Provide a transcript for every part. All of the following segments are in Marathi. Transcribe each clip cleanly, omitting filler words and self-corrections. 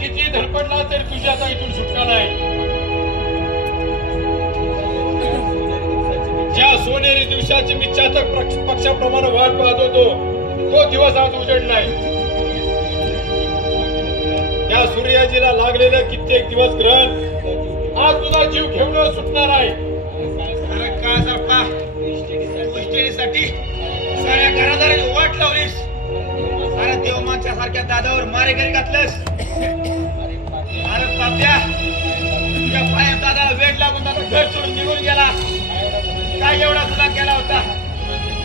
किती धडपडला तरी तुझ्या आता इथून सुटका नाही. ज्या सोनेरी दिवसाची मी चातक पक्षाप्रमाणे वाट पाहत होतो तो दिवस आज उजडलाय. त्या सूर्याजीला लागलेलं कित्येक दिवस ग्रहण आज तुझा जीव घेऊन सुटणार आहे. अरे का सरपा इस्टेटीसाठी साऱ्या घरादाराने वाट लावलीस. साऱ्या देवमानच्या सारख्या दादावर मारेकरी घातलंस. अरे पाप्या तुझ्या पायात दादाला वेग लागून दादा घर सोडून निघून गेला. काय एवढा तुला केला होता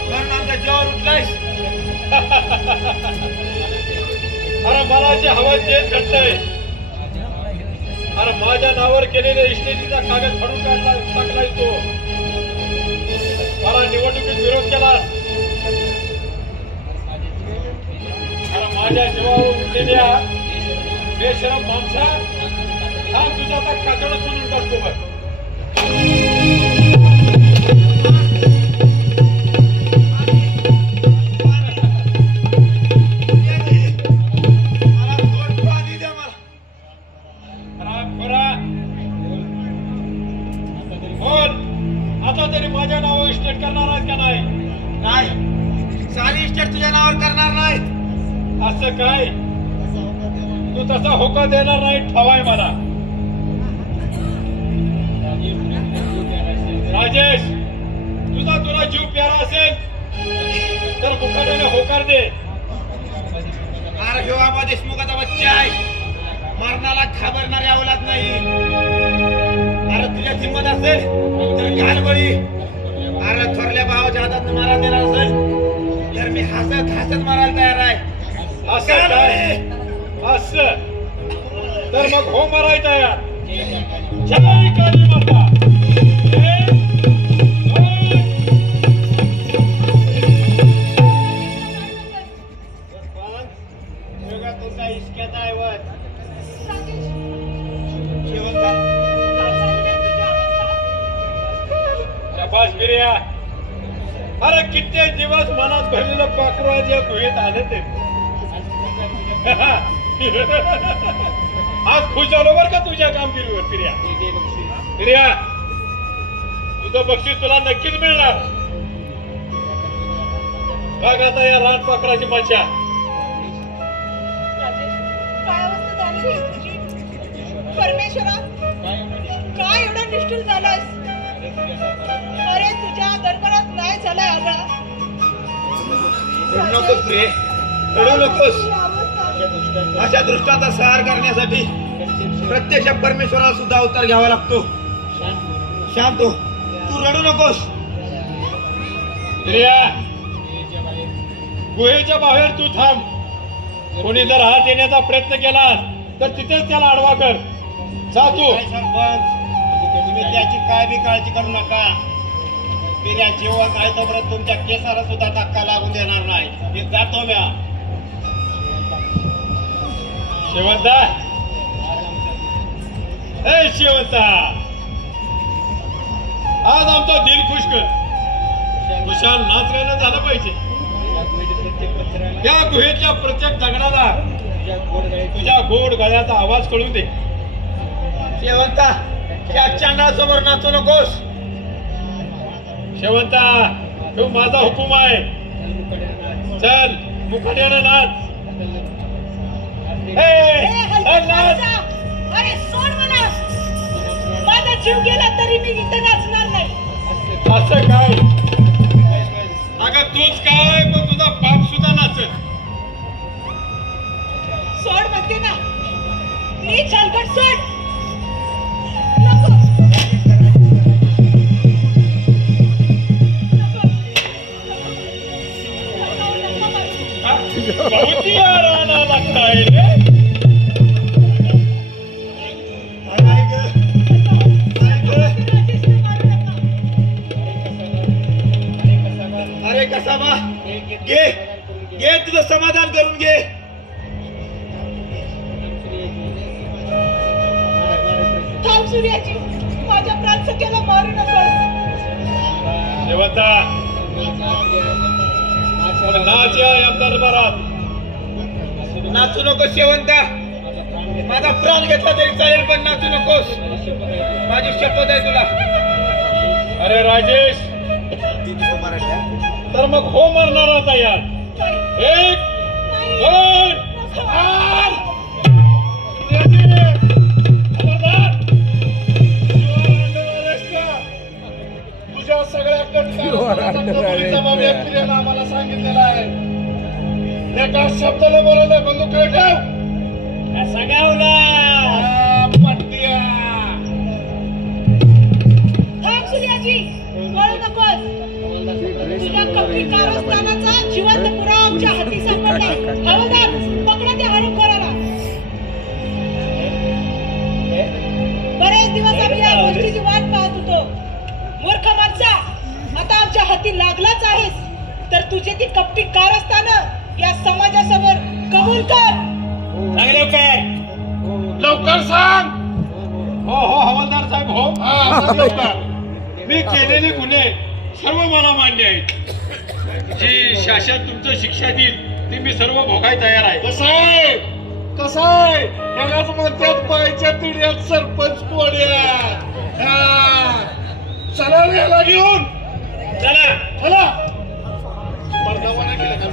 म्हणून आमच्या जीवावर उठलायस. अरे मला जे हवं तेच घडतंय. अरे माझ्या नावावर केलेल्या इस्टेटीचा कागद फाडून टाकलाय तो. मला निवडणुकीत विरोध केला. अरे माझ्या जीवावर उठलेल्या बेशरम माणसा हा तुझा आता कातडं सोडून टाकतो बघ. आता तरी माझ्या नावावर इस्टेट करणार आहेस का नाही? नाही सारी इस्टेट तुझ्या नावावर करणार नाही. असं काय? तू तसा होकार देणार नाही ठावाय मला. राजेश तुला जीव प्यारा असेल तर मुखाट्याने होकार दे. अरे ह्यो आबा देशमुखाचा बच्चा आहे. मरणाला घाबरणारी अवलाद नाही. अरे तुझ्या हिंमत असेल तर घाल बळी. अरे थोरल्या भावाच्या हातात मारा देणार असेल तर मी हसत हसत मारायला तयार आहे. असं काय? असं तर मग हो मारायचा यार. जय काली माता. तुमचा इश्क्याचा ऐवज शाबास बिर्या. अरे कित्येक दिवस मनात भरलेलं पाखरू आज या गुहेत आलं ते. आज खुश झालो बर का तुझ्या कामगिरीवर बिर्या. बिर्या तुझं बक्षीस तुला नक्कीच मिळणार. बघ आता या रानपाखराची मजा. परमेश्वरा काय एवढा निष्ठुर झालास. अरे तुझ्या दरबारात नाही झालाय आला. रडू नकोस रे रडू नकोस. अशा दृष्टांचा सहार करण्यासाठी प्रत्यक्ष परमेश्वराला सुद्धा अवतार घ्यावा लागतो. शांत हो तू रडू नकोस. गुहेच्या बाहेर तू थांब. कोणी जर हात येण्याचा प्रयत्न केला तर तिथेच त्याला आडवा कर. जा तू. सरपंच तुम्ही त्याची काय बी काळजी करू नका. बिर्या जिवंत आहे तोपर्यंत तुमच्या केसाला सुद्धा धक्का लागून देणार नाही. मी जातो म्या. शेवंता ए शेवंता आज आमचा दिल खुश कर. खुशाल नाचल्यानं झालं पाहिजे. त्या गुहेच्या प्रत्येक दगडाला तुझ्या गोड गळ्याचा आवाज कळू दे. शेवंता त्या चांडासमोर नाचू नकोस. शेवंता तो माझा हुकूम आहे. चल मुखाट्यानं नाच. अरे सोड मला. माझा जीव गेला तरी मी इथं नाचणार नाही. असं काय? अगं तूच काय पण तुझा बाप सुद्धा नाचत. सोड म्हणते ना मी छलकट सोड. नको बहुत ही आराना लगता है रे. अरे कसा बा घे घे तुझं समाधान करून घे. थांब सूर्याची माझ्या प्राणसख्याला मारू नकोस. शेवंता नाच या दरबारात. नाचू नको शेवंता. माझा प्राण घेतला तरी चालेल पण नाचू नकोस. माझी शपथ आहे तुला. अरे राजेश तर मग हो मरणार आता यार. 1 2 3 तुझ्या सगळ्या कटकाराला आम्हाला सांगितलेलं आहे. एका शब्दाला बोलवलं बंदूक ठेव. सगळ्याला पट्ट्या थांब सूर्याजी, बोलू नकोस. तुझ्या कपटी कारस्थानाचा जिवंत पुरावा आमच्या हाती सापडलाय. हवालदार, पकडा त्या हल्लेखोराला. बरेच दिवस आम्ही या गोष्टीची वाट पाहत होतो. मूर्ख माणसा, आता आमच्या हाती लागलाच आहेस तर तुझे ती कपटी कारस्थानं या समाजासमोर कबूल कर. लवकर सांग. हो हो हवालदार साहेब हो. मी केलेले गुन्हे सर्व मला मान्य आहेत. जी शासन तुमचं शिक्षा देईल ती मी सर्व भोगाय तयार आहे. कसं आहे त्यालाच म्हणतात पायच्या तिड्यात सरपंच पोड्या. चला याला घेऊन चला. मर्दावाना केलं का?